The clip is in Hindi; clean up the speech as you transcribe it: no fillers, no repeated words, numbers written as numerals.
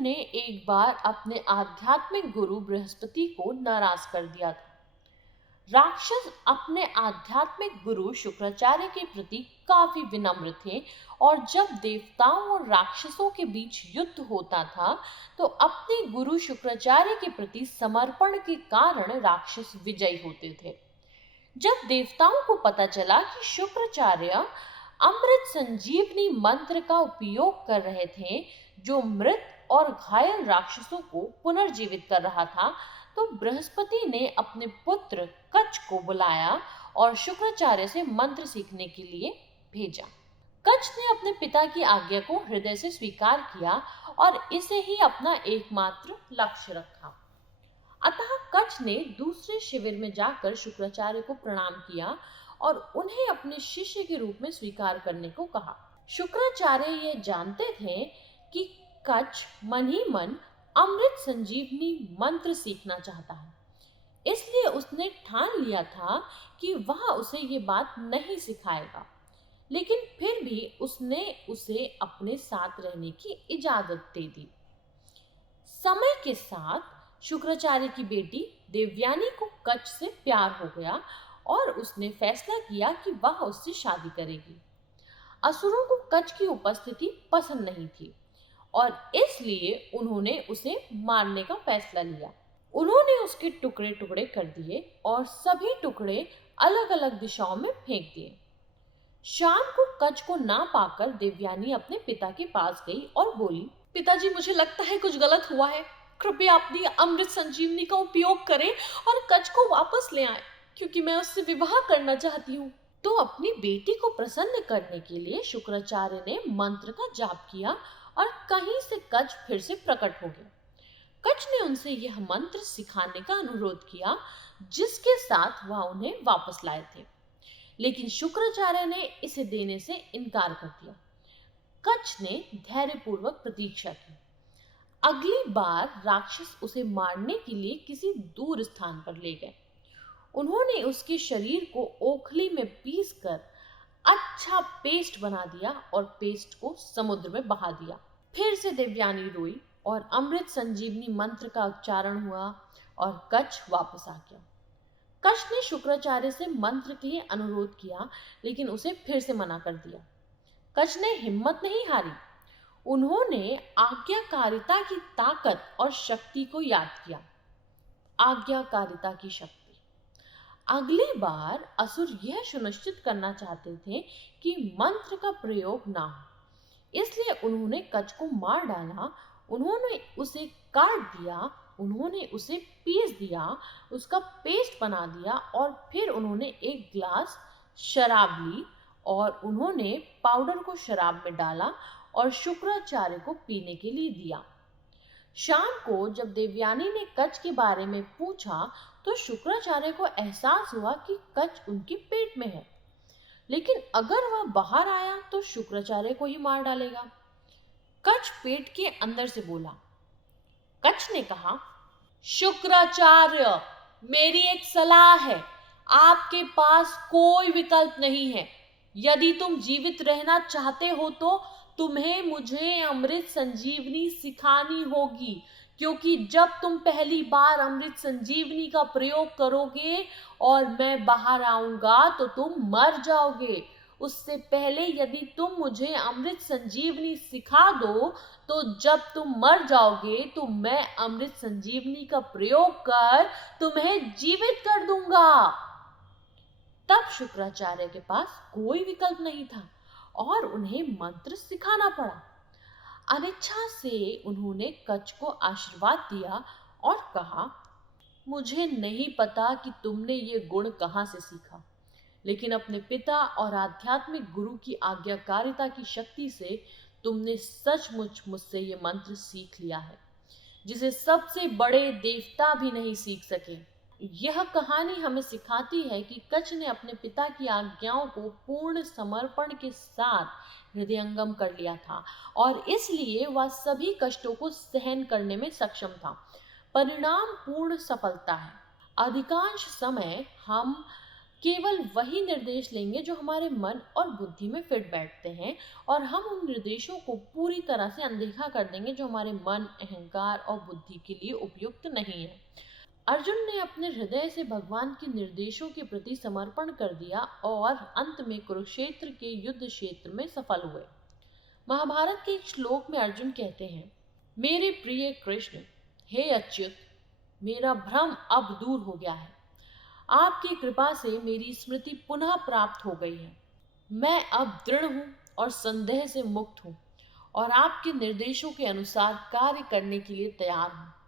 ने एक बार अपने आध्यात्मिक गुरु बृहस्पति को नाराज कर दिया था। राक्षस अपने आध्यात्मिक गुरु शुक्राचार्य के प्रति काफी विनम्र थे और जब देवताओं और राक्षसों के बीच युद्ध होता था तो अपने गुरु शुक्राचार्य के प्रति समर्पण के कारण राक्षस विजयी होते थे। जब देवताओं को पता चला कि शुक्राचार्य अमृत संजीवनी मंत्र का उपयोग कर रहे थे जो मृत और घायल राक्षसों को पुनर्जीवित कर रहा था, तो बृहस्पति ने अपने पुत्र कच्छ को बुलाया और शुक्राचार्य से मंत्र सीखने के लिए भेजा। कच्छ ने अपने पिता की आज्ञा को हृदय से स्वीकार किया और इसे ही अपना एकमात्र लक्ष्य रखा। अतः कच्छ ने दूसरे शिविर में जाकर शुक्राचार्य को प्रणाम किया और उन्हें अपने शिष्य के रूप में स्वीकार करने को कहा। शुक्राचार्य ये जानते थे कि कच्छ मन ही मन अमृत संजीवनी मंत्र सीखना चाहता है, इसलिए उसने ठान लिया था कि वह उसे ये बात नहीं सिखाएगा, लेकिन फिर भी उसने उसे अपने साथ रहने की इजाजत दे दी। समय के साथ शुक्राचार्य की बेटी देवयानी को कच्छ से प्यार हो गया और उसने फैसला किया कि वह उससे शादी करेगी। असुरों को कच्छ की उपस्थिति पसंद नहीं थी और इसलिए उन्होंने उसे मारने का फैसला लिया। उन्होंने उसके टुकड़े टुकड़े कर दिए और सभी टुकड़े अलग अलग दिशाओं में फेंक दिए। शाम को कच्छ को ना पाकर देवयानी अपने पिता के पास गई और बोली, पिताजी, मुझे लगता है कुछ गलत हुआ है। कृपया अपनी अमृत संजीवनी का उपयोग करें और कच्छ को वापस ले आए, क्योंकि मैं उससे विवाह करना चाहती हूँ। तो अपनी बेटी को प्रसन्न करने के लिए शुक्राचार्य ने मंत्र का जाप किया और कहीं से कच्छ फिर से प्रकट हो गया। कच्छ ने उनसे यह मंत्र सिखाने का अनुरोध किया, जिसके साथ वह उन्हें वापस लाए थे, लेकिन शुक्राचार्य ने इसे देने से इनकार कर दिया। कच्छ ने धैर्यपूर्वक प्रतीक्षा की। अगली बार राक्षस उसे मारने के लिए किसी दूर स्थान पर ले गए। उन्होंने उसके शरीर को ओखली में पीसकर अच्छा पेस्ट बना दिया और पेस्ट को समुद्र में बहा दिया। फिर से देवयानी रोई और अमृत संजीवनी मंत्र का उच्चारण हुआ और कच्छ वापस आ गया। कच्छ ने शुक्राचार्य से मंत्र के लिए अनुरोध किया, लेकिन उसे फिर से मना कर दिया। कच्छ ने हिम्मत नहीं हारी। उन्होंने आज्ञाकारिता की ताकत और शक्ति को याद किया। आज्ञाकारिता की शक्ति। अगली बार असुर यह सुनिश्चित करना चाहते थे कि मंत्र का प्रयोग ना हो, इसलिए उन्होंने कच्छ को मार डाला। उन्होंने उसे काट दिया, उन्होंने उसे पीस दिया, उसका पेस्ट बना दिया और फिर उन्होंने एक ग्लास शराब ली और उन्होंने पाउडर को शराब में डाला और शुक्राचार्य को पीने के लिए दिया। शाम को जब देवयानी ने कच्छ के बारे में पूछा तो शुक्राचार्य को एहसास हुआ कि कच्छ उनके पेट में है, लेकिन अगर वह बाहर आया तो शुक्राचार्य को ही मार डालेगा। कच्छ पेट के अंदर से बोला। कच्छ ने कहा, शुक्राचार्य, मेरी एक सलाह है। आपके पास कोई विकल्प नहीं है। यदि तुम जीवित रहना चाहते हो तो तुम्हें मुझे अमृत संजीवनी सिखानी होगी, क्योंकि जब तुम पहली बार अमृत संजीवनी का प्रयोग करोगे और मैं बाहर आऊंगा तो तुम मर जाओगे। उससे पहले यदि तुम मुझे अमृत संजीवनी सिखा दो तो जब तुम मर जाओगे तो मैं अमृत संजीवनी का प्रयोग कर तुम्हें जीवित कर दूंगा। तब शुक्राचार्य के पास कोई विकल्प नहीं था और उन्हें मंत्र सिखाना पड़ा। अनिच्छा से उन्होंने कच्छ को आशीर्वाद दिया और कहा, मुझे नहीं पता कि तुमने ये गुण कहाँ से सीखा, लेकिन अपने पिता और आध्यात्मिक गुरु की आज्ञाकारिता की शक्ति से तुमने सचमुच मुझसे ये मंत्र सीख लिया है, जिसे सबसे बड़े देवता भी नहीं सीख सके। यह कहानी हमें सिखाती है कि कच्छ ने अपने पिता की आज्ञाओं को पूर्ण समर्पण के साथ हृदयंगम कर लिया था और इसलिए वह सभी कष्टों को सहन करने में सक्षम था। परिणाम पूर्ण सफलता है। अधिकांश समय हम केवल वही निर्देश लेंगे जो हमारे मन और बुद्धि में फिट बैठते हैं, और हम उन निर्देशों को पूरी तरह से अनदेखा कर देंगे जो हमारे मन, अहंकार और बुद्धि के लिए उपयुक्त नहीं है। अर्जुन ने अपने हृदय से भगवान के निर्देशों के प्रति समर्पण कर दिया और अंत में कुरुक्षेत्र के युद्ध क्षेत्र में सफल हुए। महाभारत के एक श्लोक में अर्जुन कहते हैं, मेरे प्रिय कृष्ण, हे अच्युत, मेरा भ्रम अब दूर हो गया है। आपकी कृपा से मेरी स्मृति पुनः प्राप्त हो गई है। मैं अब दृढ़ हूँ और संदेह से मुक्त हूँ और आपके निर्देशों के अनुसार कार्य करने के लिए तैयार हूँ।